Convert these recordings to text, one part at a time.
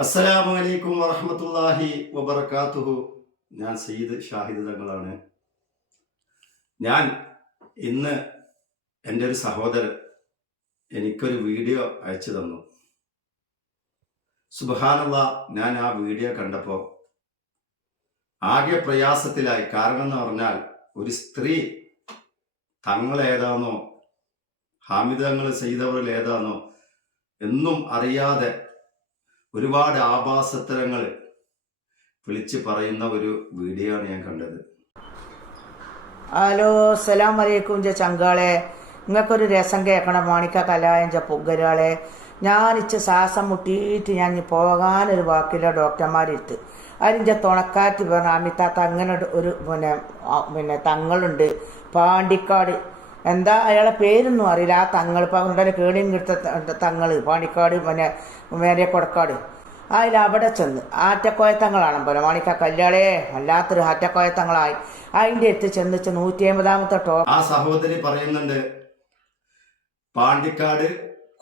അസ്സലാമു അലൈക്കും വറഹമത്തല്ലാഹി വബർക്കാത്തുഹു ഞാൻ സയ്യിദ് ഷാഹിദ് തങ്ങളാണ്. ഞാൻ ഇന്ന് എന്റെ ഒരു സഹോദരൻ എനിക്കൊരു വീഡിയോ അയച്ചു തന്നു. സുബഹാനുള്ള ഞാൻ ആ വീഡിയോ കണ്ടപ്പോൾ ആകെ പ്രയാസത്തിലായി. കാരണം എന്ന് പറഞ്ഞാൽ ഒരു സ്ത്രീ തങ്ങളേതാണോ ഹാമിദ് തങ്ങൾ ചെയ്തവരിൽ ഏതാണോ എന്നും അറിയാതെ ഒരുപാട് ആഭാസത്തരങ്ങൾ വിളിച്ച് പറയുന്ന ഒരു വീഡിയോ ആണ് ഞാൻ കണ്ടത്. ഹലോ സലാം വലൈക്കും ജ ചങ്കാളെ. നിങ്ങൾക്കൊരു രസം കേൾക്കണം മാണിക്ക കലായഞ്ച പുggരാളെ ഞാനിച്ച് ശ്വാസം മുട്ടിയിട്ട് ഞാൻ പോകാനൊരു വാക്കില്ല ഡോക്ടർമാരിട്ട് അതിന്റെ തുണക്കാറ്റ് പറഞ്ഞ അമിതാത്ത അങ്ങനെ ഒരു പിന്നെ പിന്നെ തങ്ങളുണ്ട്. പാണ്ടിക്കാട് എന്താ അയാളെ പേരൊന്നും അറിയില്ല. ആ തങ്ങൾ ഇപ്പം കേണിയും കിട്ട തങ്ങൾ പാണിക്കാട് പിന്നെ മേരെ കൊടക്കാട്. അതിൽ അവിടെ ചെന്ന്. ആറ്റക്കോയ തങ്ങളാണ് പോലെ മാണിക്ക കല്യാളേ വല്ലാത്തൊരു ആറ്റക്കോയത്തങ്ങളായി അതിന്റെ അടുത്ത് ചെന്നിച്ച് നൂറ്റി അമ്പതാമത്തെ ടോ ആ സഹോദരി പറയുന്നുണ്ട് പാണ്ടിക്കാട്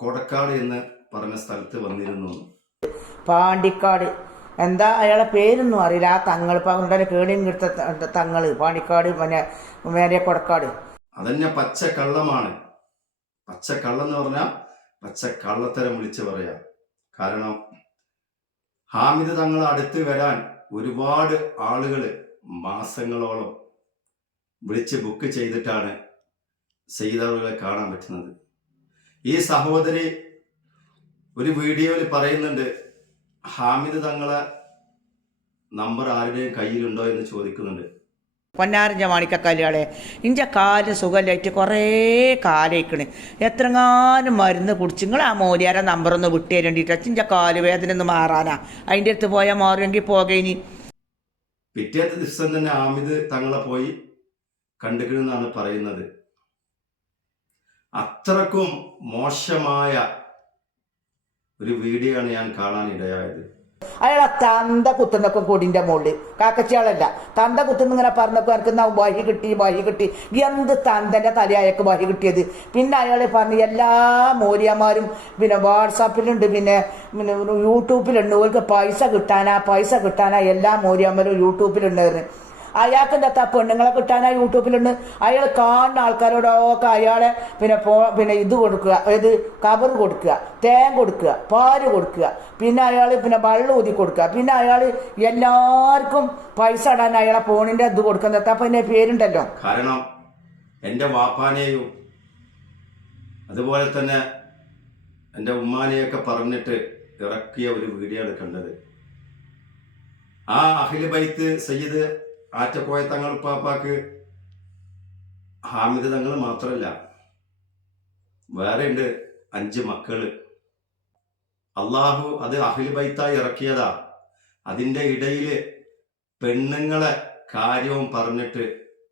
കൊടക്കാട് എന്ന് പറഞ്ഞ സ്ഥലത്ത് വന്നിരുന്നു. പാണ്ടിക്കാട്. എന്താ അയാളെ പേരൊന്നും അറിയില്ല. ആ തങ്ങൾ ഇപ്പം കേണിയും കിട്ട തങ്ങൾ പാണ്ടിക്കാട് പിന്നെ മേരെ കൊടക്കാട്. അതന്നെ പച്ച കള്ളമാണ് പച്ച കള്ളം എന്ന് പറഞ്ഞാൽ പച്ച കള്ളത്തരം വിളിച്ച് പറയാ. കാരണം ഹാമിദ് തങ്ങളെ അടുത്ത് വരാൻ ഒരുപാട് ആളുകൾ മാസങ്ങളോളം വിളിച്ച് ബുക്ക് ചെയ്തിട്ടാണ് സെയ്തറുകളെ കാണാൻ പറ്റുന്നത്. ഈ സഹോദരി ഒരു വീഡിയോയിൽ പറയുന്നുണ്ട് ഹാമിദ് തങ്ങളെ നമ്പർ ആരുടെയും കയ്യിലുണ്ടോ? എന്ന് ചോദിക്കുന്നുണ്ട്. പൊന്നാരഞ്ച മാണിക്കക്കാലിയാളെ കല്യാളെ ഇഞ്ച കാൽ സുഖമില്ലായിട്ട് കുറേ കാലേക്കണ്. എത്രങ്ങാനും മരുന്ന് കുടിച്ച് നിങ്ങൾ ആ മോലിയാരെ നമ്പറൊന്ന് വിട്ടു തരേണ്ടിട്ട് ഇഞ്ച കാൽ വേദന ഒന്ന് മാറാനാ. അതിന്റെ അടുത്ത് പോയാൽ മാറുമെങ്കിൽ പോകേനി പിറ്റേത്തെ ദിവസം തന്നെ ആമിത് തങ്ങളെ പോയി കണ്ടുക്കണെന്നാണ് പറയുന്നത്. അത്രക്കും മോശമായ ഒരു വീഡിയോ ആണ് ഞാൻ കാണാൻ ഇടയായത് അയാളെ തന്ത കുത്തുന്നൊക്കെ കൊടിന്റെ മുകളിൽ. കാക്കച്ചിയാളല്ല. തന്ത കുത്തുന്ന ഇങ്ങനെ പറഞ്ഞപ്പോ എനിക്ക് വഹി കിട്ടി വഹി കിട്ടി. എന്ത് തന്തന്റെ തലയായക്ക് വഹി കിട്ടിയത്? പിന്നെ അയാൾ പറഞ്ഞു എല്ലാ മോര്യന്മാരും പിന്നെ വാട്സാപ്പിലുണ്ട് പിന്നെ യൂട്യൂബിലുണ്ട് ഓർക്ക് പൈസ കിട്ടാനാ പൈസ കിട്ടാനാ എല്ലാ മോര്യന്മാരും യൂട്യൂബിലുണ്ടായിരുന്നു അയാൾക്ക് എന്താ പെണ്ണുങ്ങളെ കിട്ടാനാ യൂട്യൂബിലുണ്ട്? അയാൾ കാണുന്ന ആൾക്കാരോടൊക്കെ അയാളെ പിന്നെ പോ പിന്നെ ഇത് കൊടുക്കുക. ഇത് കവർ കൊടുക്കുക. തേൻ കൊടുക്കുക. പാൽ കൊടുക്കുക. പിന്നെ അയാൾ പിന്നെ വെള്ളം ഊതി കൊടുക്കുക. പിന്നെ അയാൾ എല്ലാവർക്കും പൈസ ഇടാൻ അയാളെ ഫോണിന്റെ ഇത് കൊടുക്കുന്നത്. അപ്പം പിന്നെ പേരുണ്ടല്ലോ. കാരണം എന്റെ വാപ്പാനെയും അതുപോലെ തന്നെ എന്റെ ഉമ്മാനെയൊക്കെ പറഞ്ഞിട്ട് ഇറക്കിയ ഒരു വീഡിയോ ആണ് കണ്ടത്. ആ അഖിൽ ബൈത്ത് സയ്യിദ് ആറ്റക്കോയ തങ്ങൾ പാപ്പാക്ക് ഹാമിദ് തങ്ങൾ മാത്രമല്ല വേറെ ഉണ്ട് അഞ്ച് മക്കൾ. അള്ളാഹു അത് അഖിൽ ബൈത്തായി ഇറക്കിയതാ. അതിന്റെ ഇടയിൽ പെണ്ണുങ്ങളെ കാര്യവും പറഞ്ഞിട്ട്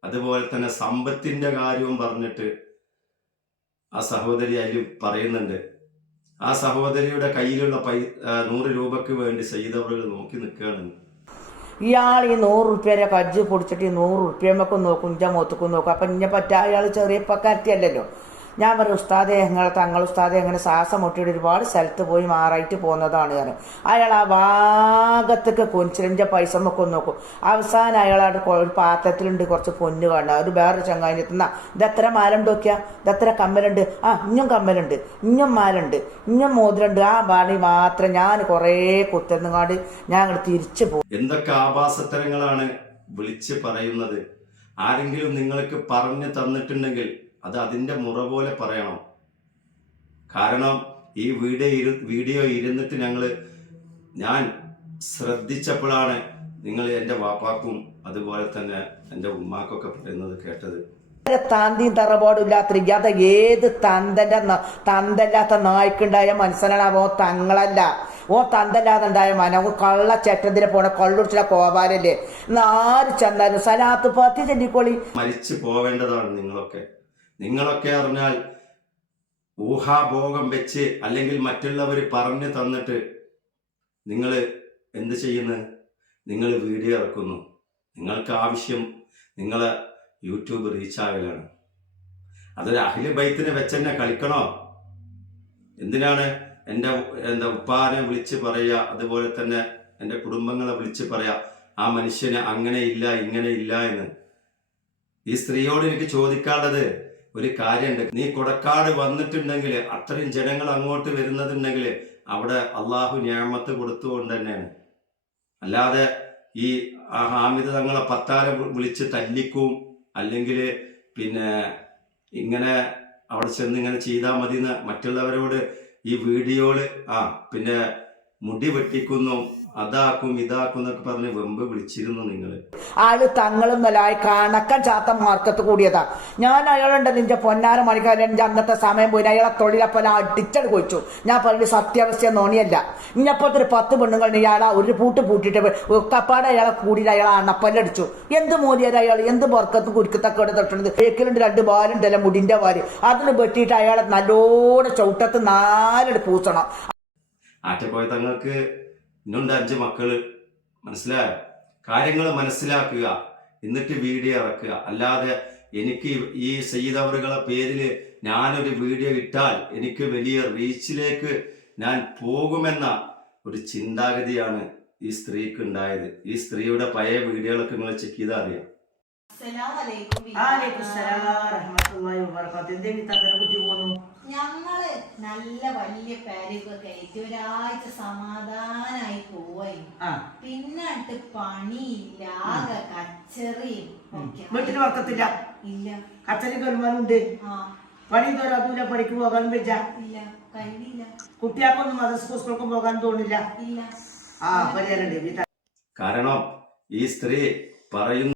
അതുപോലെ തന്നെ സമ്പത്തിന്റെ കാര്യവും പറഞ്ഞിട്ട് ആ സഹോദരി അതിൽ പറയുന്നുണ്ട്. ആ സഹോദരിയുടെ കയ്യിലുള്ള പൈ നൂറ് രൂപക്ക് വേണ്ടി സയ്യിദവറുകൾ നോക്കി നിൽക്കുകയാണ്. ഇയാൾ ഈ നൂറ് റുപ്യരെ കജ്ജ് പൊടിച്ചിട്ട് ഈ നൂറ് റുപ്യമൊക്കെ നോക്കും ഇഞ്ച മുഖത്തേക്കും നോക്കും. അപ്പം ഇഞ്ഞ പറ്റാ അയാൾ ചെറിയ പക്കാരത്തിയല്ലല്ലോ. ഞാൻ പറഞ്ഞു ഉസ്താദെ ഞങ്ങൾ തങ്ങൾ ഉസ്താദെ അങ്ങനെ ശ്വാസം മുട്ടിയിട്ട് ഒരുപാട് സ്ഥലത്ത് പോയി മാറായിട്ട് പോകുന്നതാണ് ഞാൻ അയാൾ ആ ഭാഗത്തൊക്കെ കൊഞ്ചിലിന്റെ പൈസ ഒക്കെ നോക്കും. അവസാനം അയാളായിട്ട് ഒരു പാത്രത്തിലുണ്ട് കുറച്ച് പൊന്ന് കാണുക ഒരു വേറൊരു ചങ്ങായി എത്തുന്ന ഇതെത്ര മാലുണ്ട് നോക്കിയാ? ഇതെത്ര കമ്മലുണ്ട്? ആ ഇഞ്ഞും കമ്മലുണ്ട്. ഇഞ്ഞും മാലുണ്ട് ഇഞ്ഞും മോതിരുണ്ട് ആ ബാണി മാത്രം ഞാൻ കുറേ കുത്തുന്നുകാണ്ട് ഞാൻ അങ്ങോട്ട് തിരിച്ചു പോകും. എന്തൊക്കെ ആഭാസത്തരങ്ങളാണ് വിളിച്ച് പറയുന്നത്? ആരെങ്കിലും നിങ്ങൾക്ക് പറഞ്ഞു തന്നിട്ടുണ്ടെങ്കിൽ അത് അതിന്റെ മുറ പോലെ പറയണം. കാരണം ഈ വീഡിയോ ഇരു വീഡിയോ ഇരുന്നിട്ട് ഞങ്ങൾ ഞാൻ ശ്രദ്ധിച്ചപ്പോഴാണ് നിങ്ങൾ എന്റെ വാപ്പാക്കും അതുപോലെ തന്നെ എന്റെ ഉമ്മാക്കൊക്കെ പറയുന്നത് കേട്ടത്. താന്തിയും തന്തിയും അത് ഏത് തന്തന്റെ തന്തല്ലാത്ത നായ്ക്കുണ്ടായ മനസ്സിലാണോ തങ്ങളല്ല. ഓ തന്തല്ലാതെ ഉണ്ടായ മന ഓ കള്ള ചെറ്റതിനെ പോണ കള്ളുടിച്ചില്ല പോവാനല്ലേ ഇന്ന് ആര് ചെന്നാലും സലാത്ത് പത്തി ചെല്ലിക്കോളി മരിച്ചു പോവേണ്ടതാണ് നിങ്ങളൊക്കെ. നിങ്ങളൊക്കെ അറിഞ്ഞാൽ ഊഹാഭോഗം വെച്ച് അല്ലെങ്കിൽ മറ്റുള്ളവർ പറഞ്ഞു തന്നിട്ട് നിങ്ങൾ എന്ത് ചെയ്യുന്നു? നിങ്ങൾ വീഡിയോ ഇറക്കുന്നു. നിങ്ങൾക്ക് ആവശ്യം നിങ്ങളെ യൂട്യൂബ് റീച്ച് അതൊരു അഖില ബൈത്തിനെ വെച്ചെന്നെ കളിക്കണോ? എന്തിനാണ് എന്റെ എന്താ ഉപ്പാനെ വിളിച്ച് പറയുക അതുപോലെ തന്നെ എന്റെ കുടുംബങ്ങളെ വിളിച്ച് പറയുക ആ മനുഷ്യന് അങ്ങനെ ഇല്ല ഇങ്ങനെ ഇല്ല എന്ന്. ഈ സ്ത്രീയോട് എനിക്ക് ചോദിക്കാനുള്ളത് ഒരു കാര്യമുണ്ട്. നീ കൊടക്കാട് വന്നിട്ടുണ്ടെങ്കിൽ അത്രയും ജനങ്ങൾ അങ്ങോട്ട് വരുന്നതുണ്ടെങ്കിൽ അവിടെ അള്ളാഹു ഞാമത്ത് കൊടുത്തുകൊണ്ട് തന്നെയാണ്. അല്ലാതെ ഈ ആ ഹാമിദ് തങ്ങളെ പത്താരെ വിളിച്ച് തല്ലിക്കും അല്ലെങ്കിൽ പിന്നെ ഇങ്ങനെ അവിടെ ചെന്ന് ഇങ്ങനെ ചെയ്താൽ മതി മറ്റുള്ളവരോട് ഈ വീഡിയോയിൽ ആ പിന്നെ മുടി വെട്ടിക്കുന്നു അതാക്കും ഇതാക്കും എന്നൊക്കെ പറഞ്ഞ് വെമ്പ് വിളിച്ചിരുന്നു നിങ്ങൾ ആൾ തങ്ങളും നിലായി കണക്കൻ ചാത്ത മാർക്കത്ത് കൂടിയതാ. ഞാൻ അയാളുണ്ട് നിന്റെ പൊന്നാര മണിക്കാരൻ അന്നത്തെ സമയം പോയി അയാളെ തൊഴിലപ്പോലെ അടിച്ചട് കൊച്ചു ഞാൻ പറഞ്ഞ സത്യാവസ്ഥ നോണിയല്ല. ഇനിയപ്പോഴത്തെ ഒരു പത്ത് പെണ്ണുങ്ങൾ ഇയാളെ ഒരു പൂട്ട് പൂട്ടിട്ട് കപ്പാട് അയാളെ കൂടിയിട്ട് അയാളെ അണപ്പല്ലടിച്ചു. എന്ത് മോദിയത് അയാൾ എന്ത് വർക്കത്തും കുരുക്കത്തൊക്കെ തൊട്ടത് ബേക്കിലുണ്ട് രണ്ട് ബാലുണ്ടല്ലോ മുടിന്റെ വാൽ. അതിന് വെട്ടിയിട്ട് അയാളെ നല്ലോണം ചവിട്ടത്ത് നാലടി പൂച്ചണം ആറ്റപ്പോയ തങ്ങൾക്ക് ഇന്നുണ്ട് അഞ്ച് മക്കൾ. മനസ്സിലായോ? കാര്യങ്ങൾ മനസ്സിലാക്കുക. എന്നിട്ട് വീഡിയോ ഇറക്കുക. അല്ലാതെ എനിക്ക് ഈ സയ്യിദ് അവറുകളെ പേരിൽ ഞാനൊരു വീഡിയോ ഇട്ടാൽ എനിക്ക് വലിയ റീച്ചിലേക്ക് ഞാൻ പോകുമെന്ന ഒരു ചിന്താഗതിയാണ് ഈ സ്ത്രീക്ക് ഉണ്ടായത്. ഈ സ്ത്രീയുടെ പഴയ വീഡിയോകളൊക്കെ നിങ്ങൾ ചെക്ക് ചെയ്താൽ അറിയാം അസ്സലാമലൈക്കും കുട്ടി പോന്നു ഞങ്ങൾ നല്ല വലിയ പാരിയൊക്കെ കയറ്റി ഒരാഴ്ച സമാധാനായി പോവായി പിന്നിട്ട് പണിയില്ല ആകെ കച്ചറിയും വീട്ടിന് വർക്കത്തില്ല? ഇല്ല. കച്ചറി കരുമാനുണ്ട് ആ. പണി തോരാത്തൂല പണിക്ക് പോകാനും വെച്ച ഇല്ല കഴിയില്ല കുട്ടിയാക്കൊന്നും മദർസ് സ്കൂൾക്കും പോകാൻ തോന്നില്ല. ഇല്ല. ആ പരിഹാരമുണ്ട് കാരണം ഈ സ്ത്രീ പറയുന്ന